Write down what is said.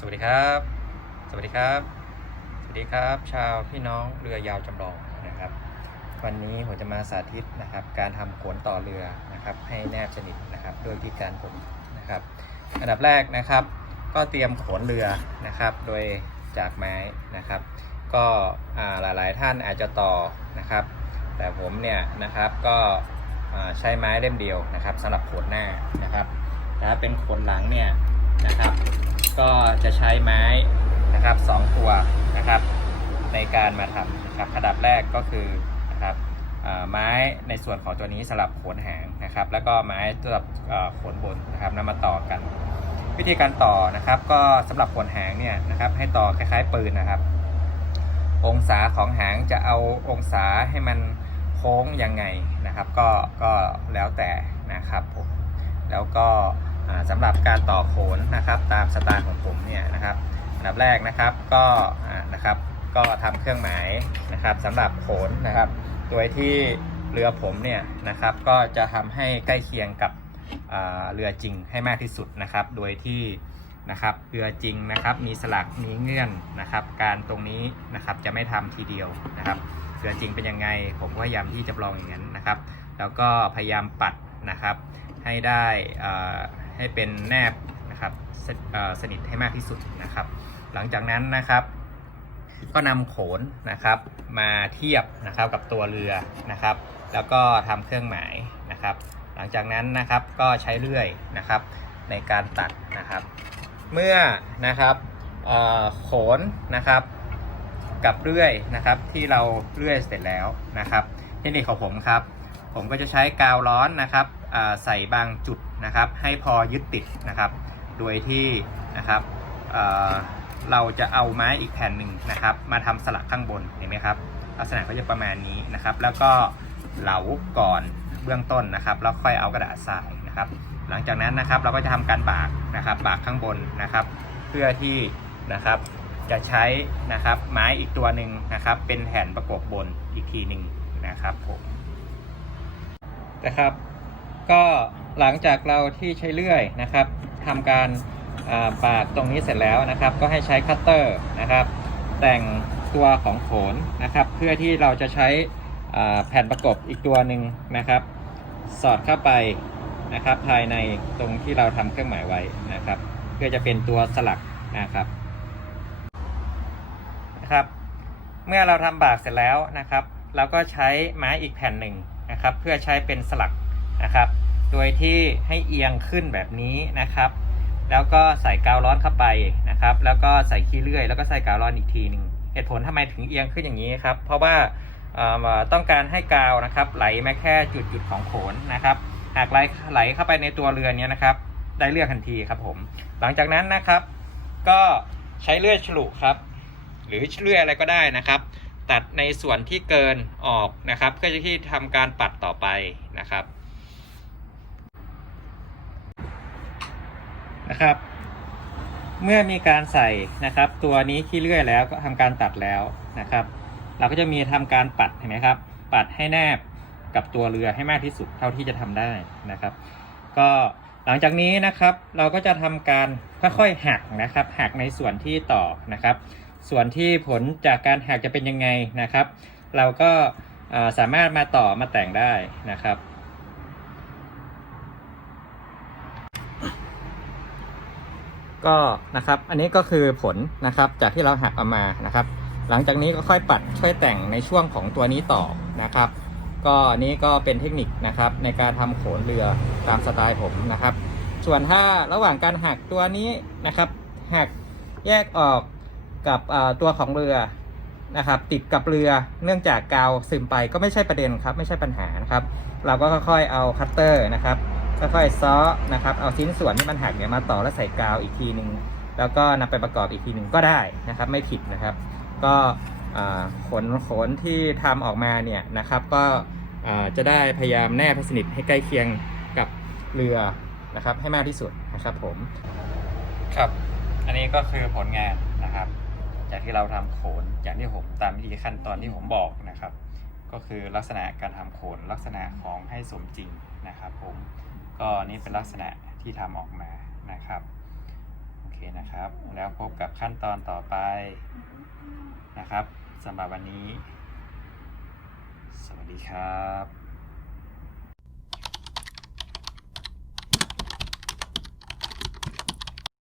สวัสดีครับ สวัสดีครับ สวัสดีครับ ชาวพี่น้องเรือยาวจำลองนะครับ วันนี้ผมจะมาสาธิตนะครับ การทำโขนต่อเรือนะครับ ให้แนบสนิทนะครับโดยวิธีการผมนะครับ อันดับแรกนะครับ ก็เตรียมโขนเรือนะครับ โดยจากไม้นะครับ ก็อ่าหลายๆท่านอาจจะต่อนะครับ แต่ผมเนี่ยนะครับก็ใช้ไม้เล่มเดียวนะครับสำหรับโขนหน้านะครับแต่ถ้าเป็นโขนหลังเนี่ย นะครับ ก็จะใช้ไม้นะครับสองตัวนะครับในการมาทำนะครับระดับแรกก็คือนะครับไม้ในส่วนของตัวนี้สำหรับขนหางนะครับ แล้วก็ไม้สำหรับขนบนนะครับนำมาต่อกัน วิธีการต่อนะครับ ก็สำหรับขนหางเนี่ยนะครับ ให้ต่อคล้ายๆปืนนะครับ องศาของหางจะเอาองศาให้มันโค้งยังไงนะครับ ก็ก็แล้วแต่นะครับผมแล้วก็ สำหรับการต่อโขนนะครับตามสไตล์ของผมเนี่ยนะครับอันดับแรกนะครับก็นะครับก็ทำเครื่องหมายนะครับสำหรับโขนนะครับ โดยที่เรือผมเนี่ยนะครับก็จะทำให้ใกล้เคียงกับเรือจริงให้มากที่สุดนะครับ โดยที่นะครับเรือจริงนะครับมีสลักมีเงื่อนนะครับ การตรงนี้นะครับจะไม่ทำทีเดียวนะครับเรือจริงเป็นยังไงผมพยายามที่จะลองอย่างนั้นนะครับ แล้วก็พยายามปัดนะครับ ให้ได้ให้เป็นแนบนะครับสสนิทให้มากที่สุดนะครับ หลังจากนั้นนะครับ ก็นำโขนนะครับมาเทียบนะครับกับตัวเรือนะครับ แล้วก็ทำเครื่องหมายนะครับ หลังจากนั้นนะครับก็ใช้เลื่อยนะครับในการตัดนะครับ เมื่อนะครับโขนนะครับกับเลื่อยนะครับที่เราเลื่อยเสร็จแล้วนะครับเทคนิคของผมครับ ผมก็จะใช้กาวร้อนนะครับใส่บางจุดนะครับให้พอยึดติดนะครับ โดยที่นะครับเเราจะเอาไม้อีกแผ่นหนึ่งนะครับ มาทำสลักข้างบนเห็นไหมครับลักษณะก็จะประมาณนี้นะครับ แล้วก็เหลาก่อนเบื้องต้นนะครับ แล้วค่อยเอากระดาษทรายนะครับ หลังจากนั้นนะครับเราก็จะทำการบากนะครับ บากข้างบนนะครับ เพื่อที่นะครับจะใช้นะครับไม้อีกตัวหนึ่งนะครับ เป็นแผ่นประกบบนอีกทีหนึ่งนะครับผม นะครับ ก็หลังจากเราที่ใช้เลื่อยนะครับทำการอ่าบากตรงนี้เสร็จแล้วนะครับ ก็ให้ใช้คัตเตอร์นะครับ แต่งตัวของโขนนะครับ เพื่อที่เราจะใช้แผ่นประกบอีกตัวหนึ่งนะครับ สอดเข้าไปนะครับ ภายในตรงที่เราทำเครื่องหมายไว้นะครับ เพื่อจะเป็นตัวสลักนะครับนะครับ เมื่อเราทำบากเสร็จแล้วนะครับ เราก็ใช้ไม้อีกแผ่นหนึ่ง นะครับ เพื่อใช้เป็นสลักนะครับ โดยที่ให้เอียงขึ้นแบบนี้นะครับ แล้วก็ใส่กาวร้อนเข้าไปนะครับ แล้วก็ใส่ขี้เลื่อย แล้วก็ใส่กาวร้อนอีกทีหนึ่งเหตุผลทำไมถึงเอียงขึ้นอย่างนี้ครับ เพราะว่าต้องการให้กาวนะครับ ไหลมาแค่จุดจุดของโขนนะครับ หากไหลไหลเข้าไปในตัวเรือเนี้ยนะครับ ได้เลือกทันทีครับผม หลังจากนั้นนะครับ ก็ใช้เลื่อยฉลุครับ หรือเลื่อยอะไรก็ได้นะครับ ตัดในส่วนที่เกินออกนะครับ เพื่อที่ทำการปัดต่อไปนะครับนะครับ เมื่อมีการใส่นะครับ ตัวนี้ขี้เลื่อยแล้วก็ทำการตัดแล้วนะครับ เราก็จะมีทำการปัดเห็นไหมครับ ปัดให้แนบกับตัวเรือให้มากที่สุดเท่าที่จะทำได้นะครับ ก็หลังจากนี้นะครับเราก็จะทำการค่อยๆหักนะครับหักในส่วนที่ต่อนะครับ ส่วนที่ผลจากการหักจะเป็นยังไงนะครับ เราก็สามารถมาต่อมาแต่งได้นะครับ ก็นะครับอันนี้ก็คือผลนะครับจากที่เราหักเอามานะครับ หลังจากนี้ก็ค่อยปัดช่วยแต่งในช่วงของตัวนี้ต่อนะครับ ก็อันนี้ก็เป็นเทคนิคนะครับในการทำโขนเรือตามสไตล์ผมนะครับ ส่วนถ้าระหว่างการหักตัวนี้นะครับหักแยกออก กับตัวของเรือนะครับติดกับเรือเนื่องจากกาวซึมไปก็ไม่ใช่ประเด็นครับไม่ใช่ปัญหานะครับ เราก็ค่อยๆเอาคัตเตอร์นะครับค่อยๆซ้อนะครับเอาชิ้นส่วนที่มันหักเนี่ยมาต่อแล้วใส่กาวอีกทีหนึ่งแล้วก็นำไปประกอบอีกทีหนึ่งก็ได้นะครับ ไม่ผิดนะครับ ก็ขนขนที่ทำออกมาเนี่ยนะครับ ก็จะได้พยายามแนบให้สนิทให้ใกล้เคียงกับเรือนะครับ ให้มากที่สุดนะครับผมครับ อันนี้ก็คือผลงานนะครับ จากที่เราทำโขนอย่างที่ผมตามวิธีขั้นตอนที่ผมบอกนะครับ ก็คือลักษณะการทำโขนลักษณะของให้สมจริงนะครับ ผมก็นี่เป็นลักษณะที่ทำออกมานะครับโอเคนะครับ แล้วพบกับขั้นตอนต่อไปนะครับสำหรับวันนี้ สวัสดีครับ